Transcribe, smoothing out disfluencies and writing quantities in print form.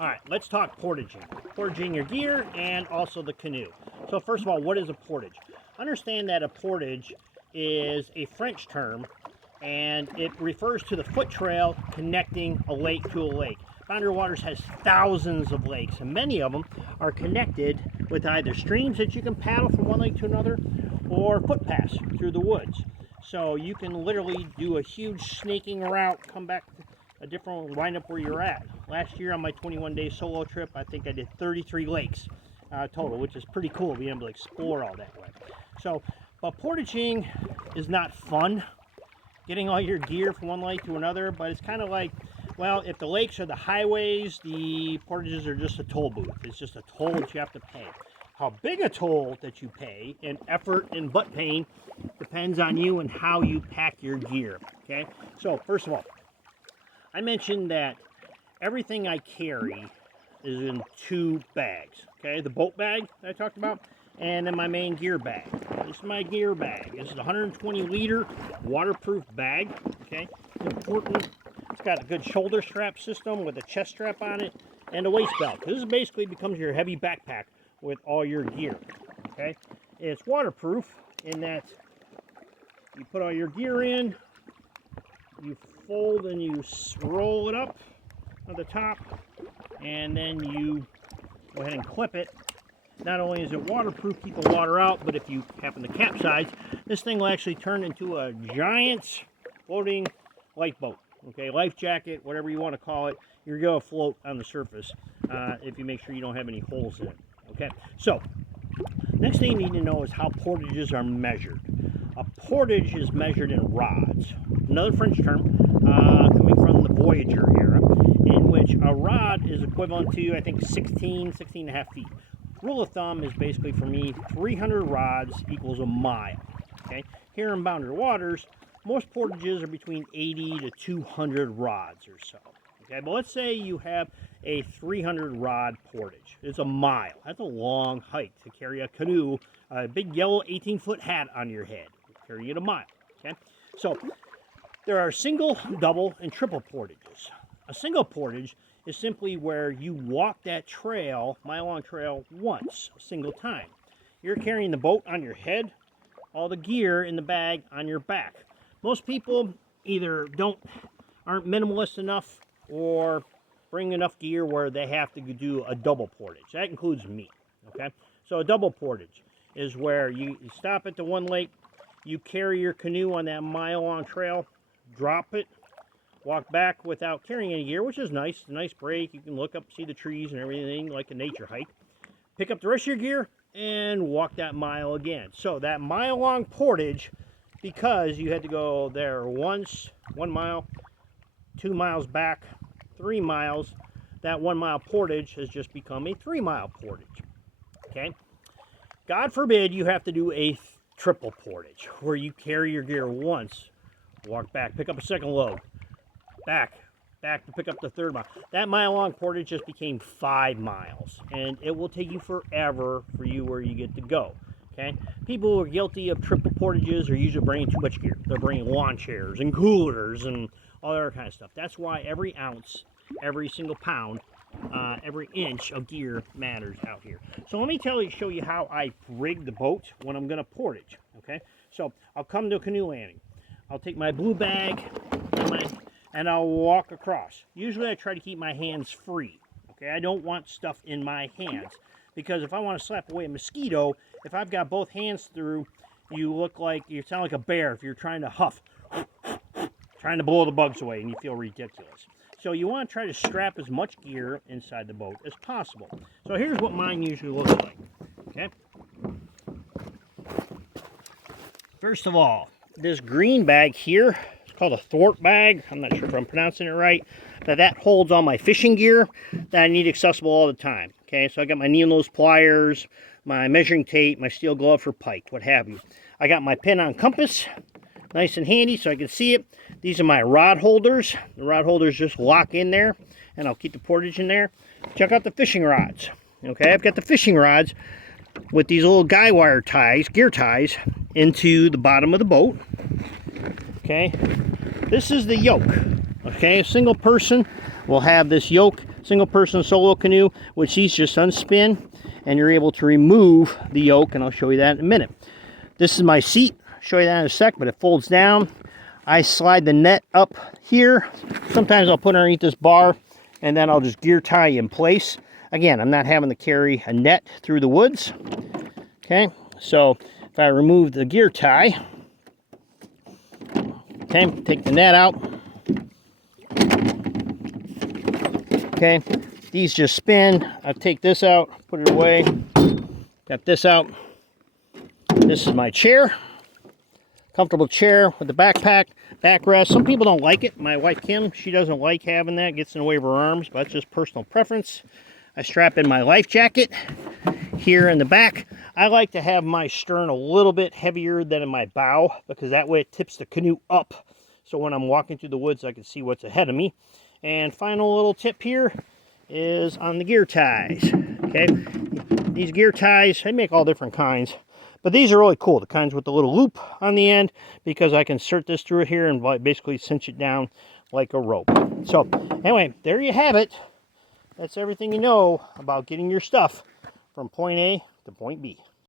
All right, let's talk portaging. Portaging your gear and also the canoe. So first of all, what is a portage? Understand that a portage is a French term, and it refers to the foot trail connecting a lake to a lake. Boundary Waters has thousands of lakes, and many of them are connected with either streams that you can paddle from one lake to another or footpaths through the woods. So you can literally do a huge snaking route, come back a different one, wind up where you're at. Last year on my 21-day solo trip, I think I did 33 lakes total, which is pretty cool being able to explore all that way. So, but portaging is not fun, getting all your gear from one lake to another, but it's kind of like, well, if the lakes are the highways, the portages are just a toll booth. It's just a toll that you have to pay. How big a toll that you pay, and effort and butt pain, depends on you and how you pack your gear, okay? So, first of all, I mentioned that everything I carry is in 2 bags, okay? The boat bag that I talked about, and then my main gear bag. This is my gear bag. This is a 120-liter waterproof bag, okay? Important. It's got a good shoulder strap system with a chest strap on it and a waist belt. This basically becomes your heavy backpack with all your gear, okay? It's waterproof in that you put all your gear in, you fold and you roll it up at the top, and then you go ahead and clip it. Not only is it waterproof, keep the water out, but if you happen to capsize, this thing will actually turn into a giant floating lifeboat. Okay, life jacket, whatever you want to call it, you're going to float on the surface if you make sure you don't have any holes in it. Okay, so next thing you need to know is how portages are measured. A portage is measured in rods, another French term coming from the Voyager era, in which a rod is equivalent to, I think, 16 and a half feet. Rule of thumb is basically, for me, 300 rods equals a mile. Okay, here in Boundary Waters, most portages are between 80 to 200 rods or so. Okay, but let's say you have a 300 rod portage. It's a mile. That's a long hike to carry a canoe, a big yellow 18-foot hat on your head. Carry it a mile. Okay, so there are single, double, and triple portages. A single portage is simply where you walk that trail, mile-long trail, once, a single time. You're carrying the boat on your head, all the gear in the bag on your back. Most people either aren't minimalist enough or bring enough gear where they have to do a double portage. That includes me, okay? So a double portage is where you stop at the one lake, you carry your canoe on that mile-long trail, drop it, walk back without carrying any gear, which is nice. It's a nice break. You can look up, see the trees and everything like a nature hike. Pick up the rest of your gear and walk that mile again. So that mile-long portage, because you had to go there once, 1 mile, 2 miles back, 3 miles, that 1 mile portage has just become a 3-mile portage, okay? God forbid you have to do a triple portage, where you carry your gear once, walk back, pick up a second load, back to pick up the 3rd mile. That mile-long portage just became 5 miles, and it will take you forever for you where you get to go. Okay, people who are guilty of triple portages are usually bringing too much gear. They're bringing lawn chairs and coolers and all that kind of stuff. That's why every ounce, every single pound, every inch of gear matters out here. So let me show you how I rig the boat when I'm going to portage. Okay, so I'll come to a canoe landing. I'll take my blue bag and I'll walk across. Usually I try to keep my hands free. Okay, I don't want stuff in my hands, because if I want to slap away a mosquito, if I've got both hands through, you sound like a bear if you're trying to huff, trying to blow the bugs away, and you feel ridiculous. So you want to try to strap as much gear inside the boat as possible. So here's what mine usually looks like. Okay. First of all, this green bag here, it's called a thwart bag. I'm not sure if I'm pronouncing it right. But that holds all my fishing gear that I need accessible all the time. Okay, so I got my needle-nose pliers, my measuring tape, my steel glove for pike, what have you. I got my pin-on compass, nice and handy so I can see it. These are my rod holders. The rod holders just lock in there, and I'll keep the portage in there. Check out the fishing rods. Okay, I've got the fishing rods with these little guy wire ties, gear ties, into the bottom of the boat. Okay, this is the yoke. Okay, a single person will have this yoke single person solo canoe, which these just unspin and you're able to remove the yoke, and I'll show you that in a minute. This is my seat. I'll show you that in a sec, but it folds down. I slide the net up here. Sometimes I'll put it underneath this bar and then I'll just gear tie in place. Again, I'm not having to carry a net through the woods. Okay, so if I remove the gear tie, okay, take the net out. Okay, these just spin. I take this out, put it away. Got this out. This is my chair. Comfortable chair with the backpack, backrest. Some people don't like it. My wife Kim, she doesn't like having that. It gets in the way of her arms, but that's just personal preference. I strap in my life jacket here in the back. I like to have my stern a little bit heavier than in my bow because that way it tips the canoe up. So when I'm walking through the woods, I can see what's ahead of me. And final little tip here is on the gear ties. Okay, these gear ties, they make all different kinds. But these are really cool, the kinds with the little loop on the end, because I can insert this through here and basically cinch it down like a rope. So anyway, there you have it. That's everything you know about getting your stuff from point A to point B.